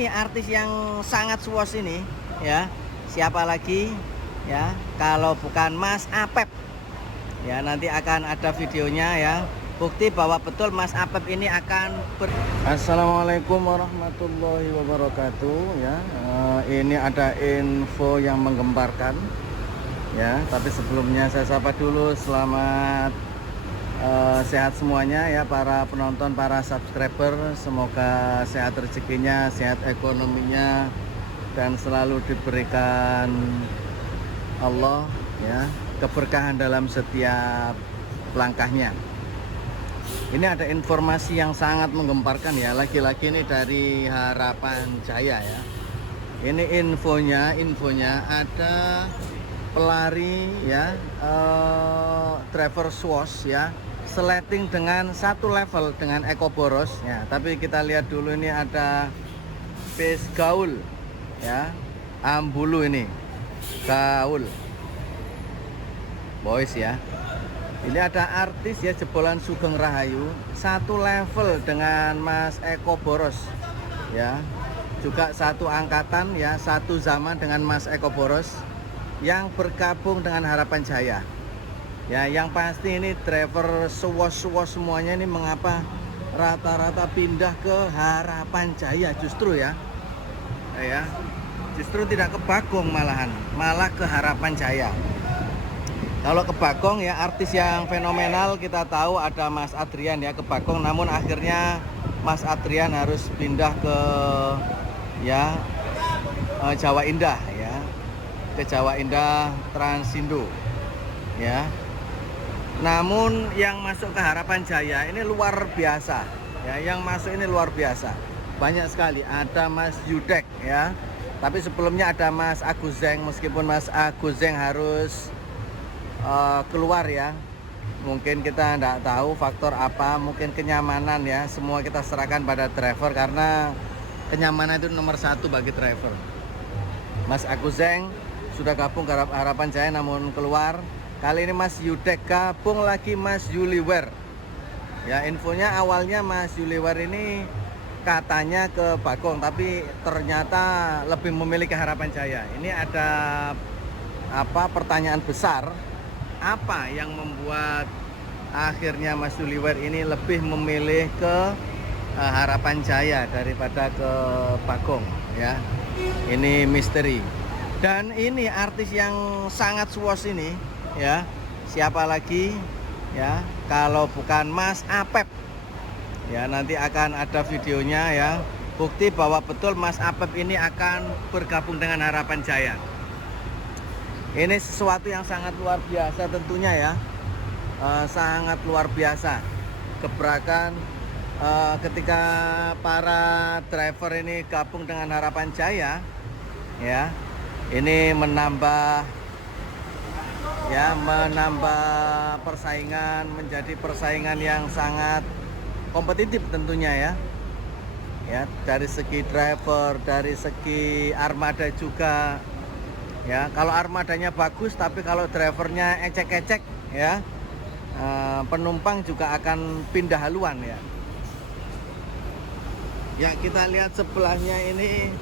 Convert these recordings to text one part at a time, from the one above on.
ini artis yang sangat suos ini ya. Siapa lagi ya kalau bukan Mas Apep. Ya, nanti akan ada videonya ya. Bukti bahwa betul Mas Apep ini akan Assalamualaikum warahmatullahi wabarakatuh ya. Ini ada info yang menggemparkan ya. Tapi sebelumnya saya sapa dulu, selamat sehat semuanya ya para penonton, para subscriber. Semoga sehat rezekinya, sehat ekonominya, dan selalu diberikan Allah ya keberkahan dalam setiap langkahnya. Ini ada informasi yang sangat menggemparkan ya, lagi-lagi ini dari Harapan Jaya ya. Ini infonya ada pelari ya, Trevor Swash ya, sleting dengan satu level dengan Eko Boros ya. Tapi kita lihat dulu, ini ada Pace Gaul ya, Ambulu ini Gaul boys ya. Ini ada artis ya, jebolan Sugeng Rahayu, satu level dengan Mas Eko Boros ya, juga satu angkatan ya, satu zaman dengan Mas Eko Boros yang bergabung dengan Harapan Jaya ya. Yang pasti ini driver suwos-suwos semuanya ini mengapa rata-rata pindah ke Harapan Jaya justru ya, justru tidak ke Bagong, malah ke Harapan Jaya. Kalau ke Bagong ya, artis yang fenomenal kita tahu ada Mas Adrian ya ke Bagong, namun akhirnya Mas Adrian harus pindah ke ya Jawa Indah ya, ke Jawa Indah Transindo ya. Namun yang masuk ke Harapan Jaya ini luar biasa ya, yang masuk ini luar biasa, banyak sekali. Ada Mas Yudek ya, tapi sebelumnya ada Mas Aguzeng, meskipun Mas Aguzeng harus keluar ya. Mungkin kita tidak tahu faktor apa, mungkin kenyamanan ya. Semua kita serahkan pada driver karena kenyamanan itu nomor satu bagi driver. Mas Aguzeng sudah gabung ke Harapan Jaya namun keluar. Kali ini Mas Yudek gabung lagi Mas Yuliwer ya. Infonya awalnya Mas Yuliwer ini katanya ke Bagong, tapi ternyata lebih memilih ke Harapan Jaya. Ini ada pertanyaan besar, apa yang membuat akhirnya Mas Yuliwer ini lebih memilih ke Harapan Jaya daripada ke Bagong ya. Ini misteri. Dan ini artis yang sangat suos ini ya, siapa lagi ya kalau bukan Mas Apep ya. Nanti akan ada videonya ya, bukti bahwa betul Mas Apep ini akan bergabung dengan Harapan Jaya. Ini sesuatu yang sangat luar biasa tentunya ya, sangat luar biasa. Gebrakan ketika para driver ini gabung dengan Harapan Jaya ya, ini menambah persaingan, menjadi persaingan yang sangat kompetitif tentunya ya, dari segi driver, dari segi armada juga ya. Kalau armadanya bagus tapi kalau drivernya ecek-ecek ya, penumpang juga akan pindah haluan ya. Ya, kita lihat sebelahnya ini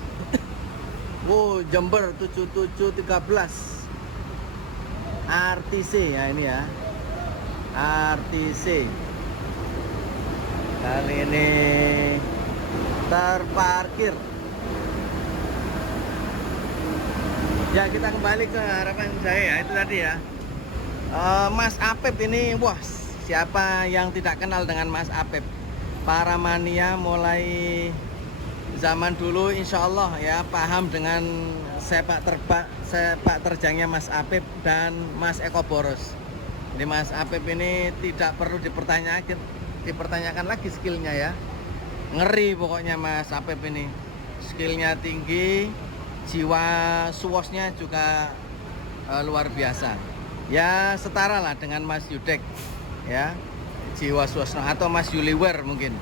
wow, Jember 7713 RTC ya, ini ya RTC. Kali ini terparkir. Ya, kita kembali ke Harapan Jaya itu tadi ya. Mas Apep ini, wah, siapa yang tidak kenal dengan Mas Apep? Para mania mulai zaman dulu insya Allah ya paham dengan sepak terjangnya Mas Apep dan Mas Eko Boros. Jadi Mas Apep ini tidak perlu dipertanyakan lagi skillnya ya. Ngeri pokoknya Mas Apep ini, skillnya tinggi, jiwa suwosnya juga luar biasa ya, setara lah dengan Mas Yudek ya, jiwa suwosnya, atau Mas Yuliwer mungkin.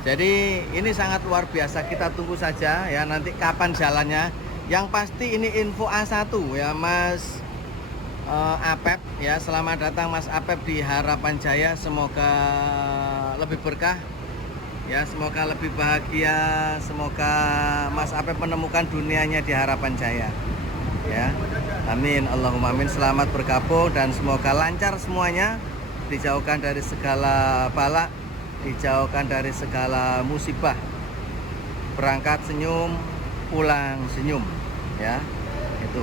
Jadi ini sangat luar biasa, kita tunggu saja ya nanti kapan jalannya. Yang pasti ini info A1 ya Mas Apep ya. Selamat datang Mas Apep di Harapan Jaya, semoga lebih berkah Ya, semoga lebih bahagia, semoga Mas Apep menemukan dunianya di Harapan Jaya. Ya, amin, Allahumma amin. Selamat bergabung dan semoga lancar semuanya, dijauhkan dari segala bala, dijauhkan dari segala musibah. Berangkat senyum, pulang senyum, ya, itu.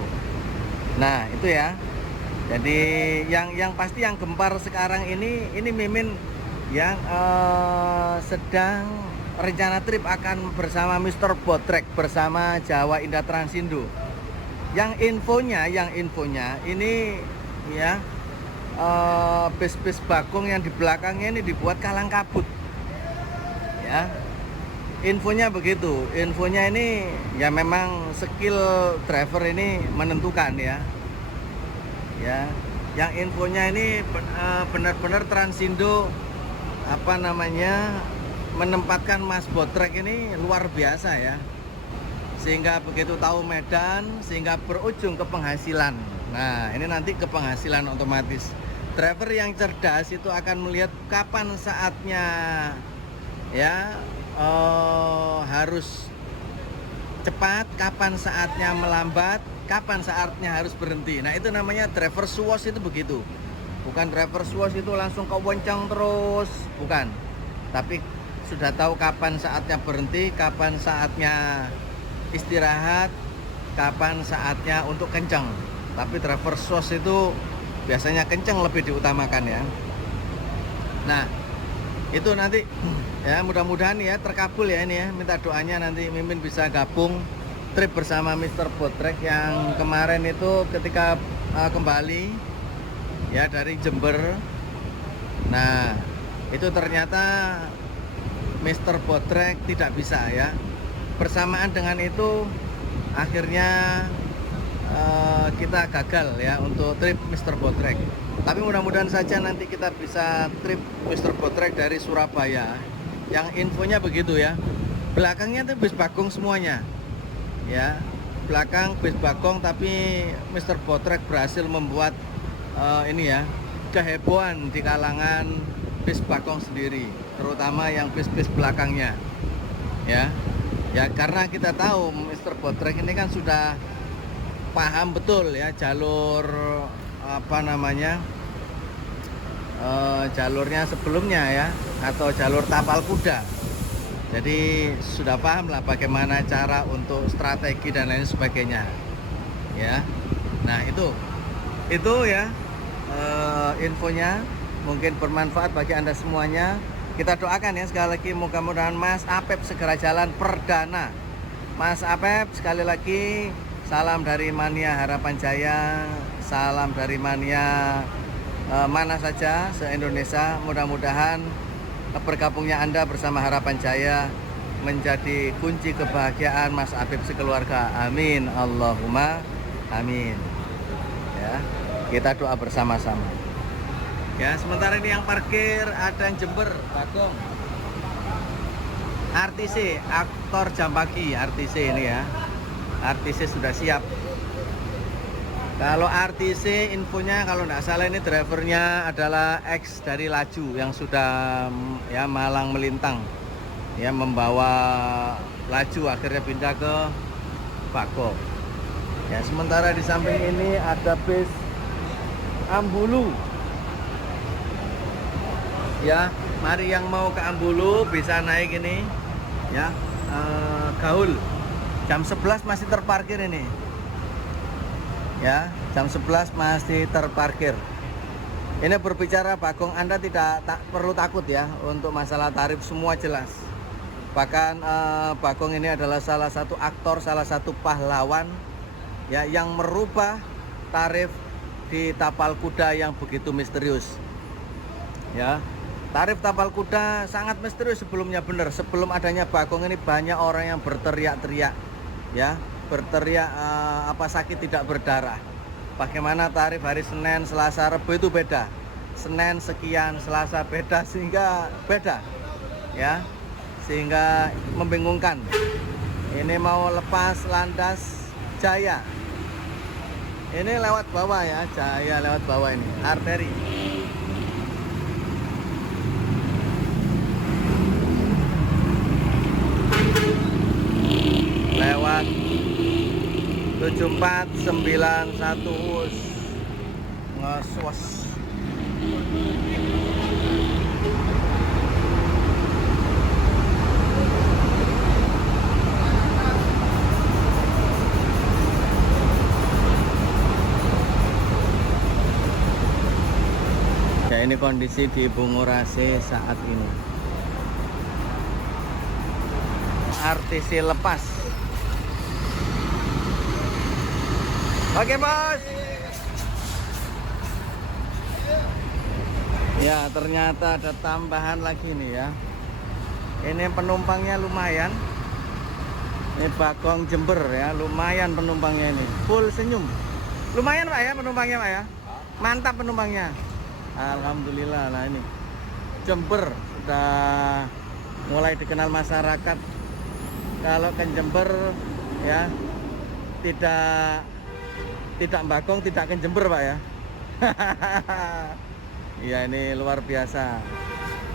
Nah, itu ya. Jadi yang pasti yang gempar sekarang ini Mimin yang sedang rencana trip akan bersama Mr. Botrek bersama Jawa Indah Transindo. Yang infonya ini ya, bis-bis bagong yang di belakangnya ini dibuat kalang kabut. Ya. Infonya begitu. Infonya ini ya memang skill driver ini menentukan ya. Ya. Yang infonya ini benar-benar Transindo menempatkan Mas Botrek ini luar biasa ya, sehingga begitu tahu medan sehingga berujung ke penghasilan. Nah, ini nanti ke penghasilan otomatis. Driver yang cerdas itu akan melihat kapan saatnya ya harus cepat, kapan saatnya melambat, kapan saatnya harus berhenti. Nah, itu namanya driver suwos, itu begitu. Bukan driver suwos itu langsung kewencang terus, bukan. Tapi sudah tahu kapan saatnya berhenti, kapan saatnya istirahat, kapan saatnya untuk kencang. Tapi driver suwos itu biasanya kencang lebih diutamakan ya. Nah, itu nanti ya mudah-mudahan ya terkabul ya ini ya. Minta doanya nanti Mimin bisa gabung trip bersama Mr. Botrek yang kemarin itu ketika kembali ya dari Jember. Nah, itu ternyata Mr. Botrek tidak bisa ya. Bersamaan dengan itu akhirnya kita gagal ya untuk trip Mr. Botrek. Tapi mudah-mudahan saja nanti kita bisa trip Mr. Botrek dari Surabaya. Yang infonya begitu ya. Belakangnya itu bis bagong semuanya. Ya, belakang bis bagong, tapi Mr. Botrek berhasil membuat ini ya, kehebohan di kalangan bis bagong sendiri, terutama yang bis-bis belakangnya. Ya. Ya, karena kita tahu Mr. Botrek ini kan sudah paham betul ya jalur jalurnya sebelumnya ya, atau jalur tapal kuda. Jadi sudah paham lah bagaimana cara untuk strategi dan lain sebagainya. Ya. Nah, itu ya infonya, mungkin bermanfaat bagi Anda semuanya. Kita doakan ya sekali lagi, mudah-mudahan Mas Apep segera jalan perdana. Mas Apep, sekali lagi salam dari Mania Harapan Jaya, salam dari Mania mana saja se-Indonesia. Mudah-mudahan bergabungnya Anda bersama Harapan Jaya menjadi kunci kebahagiaan Mas Apep sekeluarga. Amin, Allahumma amin. Ya, kita doa bersama-sama. Ya, sementara ini yang parkir ada yang Jember, Bagong. RTC, aktor jam pagi, RTC ini ya. RTC sudah siap. Kalau RTC infonya kalau nggak salah ini drivernya adalah X dari Laju yang sudah ya malang melintang. Ya, membawa Laju akhirnya pindah ke Bagong. Ya, sementara di samping ini ada bis Ambulu. Ya, mari yang mau ke Ambulu bisa naik ini ya, gaul. Jam 11 masih terparkir ini. Ya, jam 11 masih terparkir. Ini berbicara Bagong, Anda tidak perlu takut ya untuk masalah tarif, semua jelas. Bahkan Bagong ini adalah salah satu aktor, salah satu pahlawan ya yang merubah tarif di tapal kuda yang begitu misterius. Ya, tarif tapal kuda sangat misterius sebelumnya, benar. Sebelum adanya Bagong ini banyak orang yang berteriak-teriak ya, berteriak sakit tidak berdarah. Bagaimana tarif hari Senin, Selasa, Rabu itu beda. Senin sekian, Selasa beda, sehingga beda ya, sehingga membingungkan. Ini mau lepas landas Jaya, ini lewat bawah ya, Jaya lewat bawah ini, arteri. 7491 ngeswas. Ya, ini kondisi di Bungurase saat ini. RTC lepas. Oke, Bos. Ya, ternyata ada tambahan lagi nih ya. Ini penumpangnya lumayan. Ini Bagong Jember ya, lumayan penumpangnya ini. Full senyum. Lumayan Pak ya penumpangnya Pak ya. Mantap penumpangnya. Alhamdulillah. Nah ini Jember sudah mulai dikenal masyarakat. Kalau ke Jember ya tidak Bagong, tidak ke Jember Pak ya. Iya, ini luar biasa.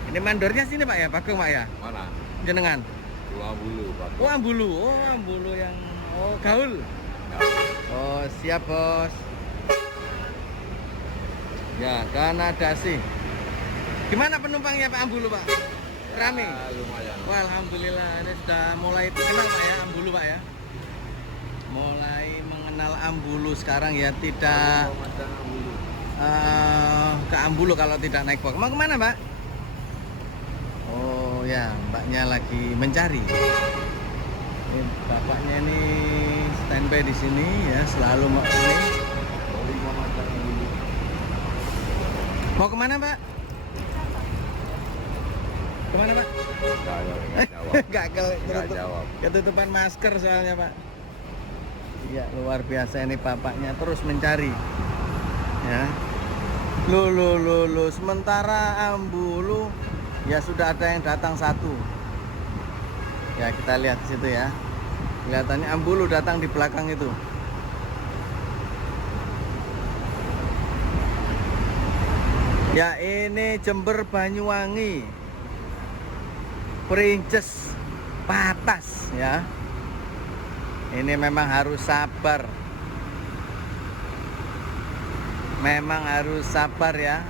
Ini mandornya sini Pak ya, Bagong Pak ya? Mana? Jenengan? Ambulu, Pak. Oh Ambulu, Ambulu yang gaul. Ya. Oh siap Bos. Ya, Ganadasi. Gimana penumpangnya Pak Ambulu Pak? Rame? Lumayan. Wah, alhamdulillah ini sudah mulai dikenal Pak ya Ambulu Pak ya. Mulai mengenal Ambulu sekarang ya, tidak ke Ambulu kalau tidak naik box. Mau kemana Mbak? Oh ya, Mbaknya lagi mencari. Ini bapaknya ini standby di sini ya, selalu mau ini. Mau kemana Mbak? Kemana Pak? Nggak jawab. Ketutupan masker soalnya Pak. Iya, luar biasa ini bapaknya terus mencari. Ya. Lu. Sementara Ambulu ya sudah ada yang datang satu. Ya, kita lihat di situ ya. Kelihatannya Ambulu datang di belakang itu. Ya, ini Jember Banyuwangi. Perinces Patas ya. Ini memang harus sabar. Memang harus sabar ya.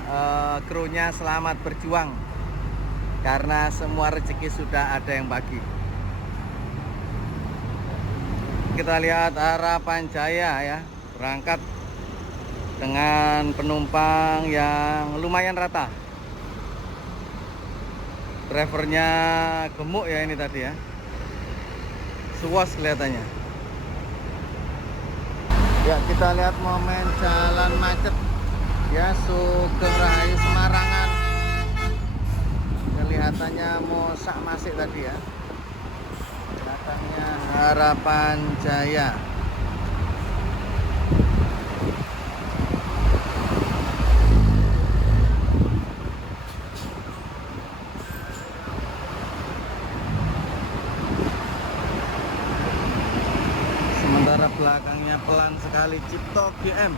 Krunya selamat berjuang. Karena semua rezeki sudah ada yang bagi. Kita lihat Harapan Jaya ya, berangkat dengan penumpang yang lumayan rata. Drivernya gemuk ya ini tadi ya. Suwas kelihatannya. Ya, kita lihat momen jalan macet ya, Sugeng Rahayu Semarangan. Kelihatannya mosak masih tadi ya. Kelihatannya Harapan Jaya. Sementara belakangnya pelan sekali Cipto GM.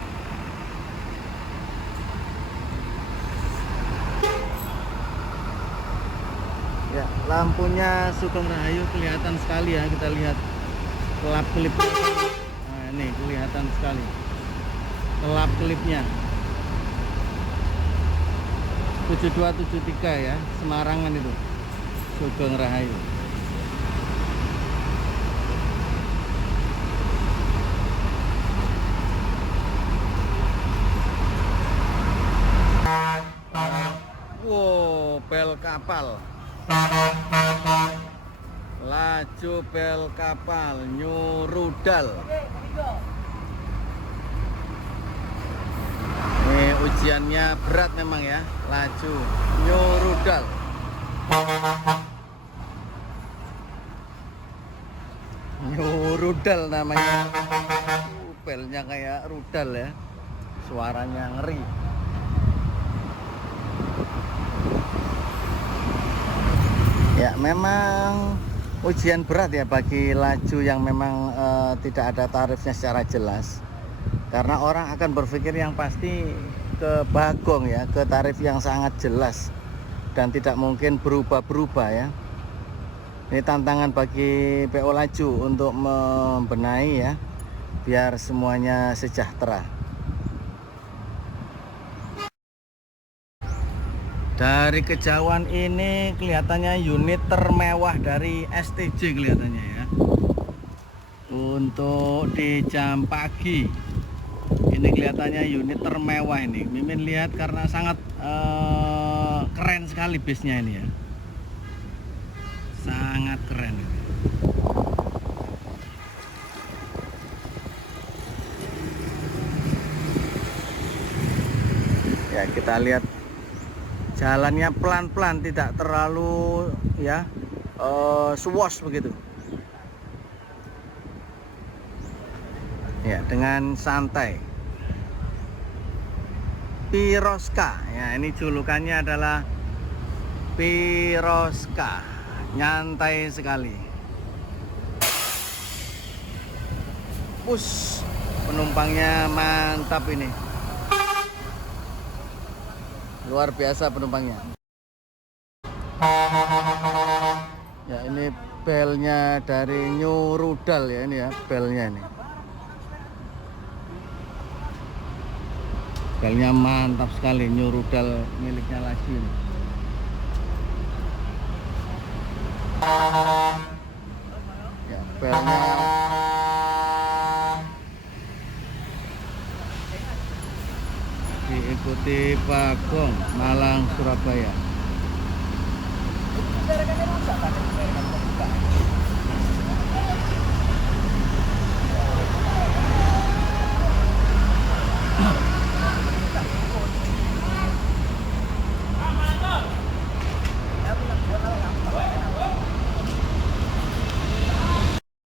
Ya, lampunya Sugeng Rahayu kelihatan sekali ya, kita lihat kelap-kelipnya. Nah, ini kelihatan sekali kelap-kelipnya. 7273 ya, Semarangan itu Sugeng Rahayu. Wow, bel kapal. Laju bel kapal nyurudal. Ini ujiannya berat memang ya, laju nyurudal. Nyurudal namanya. Belnya kayak rudal ya. Suaranya ngeri. Ya, memang ujian berat ya bagi laju yang memang tidak ada tarifnya secara jelas. Karena orang akan berpikir yang pasti ke Bagong ya, ke tarif yang sangat jelas dan tidak mungkin berubah-berubah ya. Ini tantangan bagi PO Laju untuk membenahi ya biar semuanya sejahtera. Dari kejauhan ini kelihatannya unit termewah dari STJ kelihatannya ya. Untuk di jam pagi ini kelihatannya unit termewah ini. Mimin lihat karena sangat keren sekali bisnya ini ya. Sangat keren ini. Ya, kita lihat jalannya pelan-pelan, tidak terlalu ya suwos begitu. Ya, dengan santai. Piroska. Ya, ini julukannya adalah Piroska. Nyantai sekali. Push, penumpangnya mantap ini. Luar biasa penumpangnya. Ya, ini belnya dari New Rudal ya, ini ya belnya ini. Belnya mantap sekali, New Rudal miliknya lagi ini. Ya, belnya diikuti Bagong Malang Surabaya.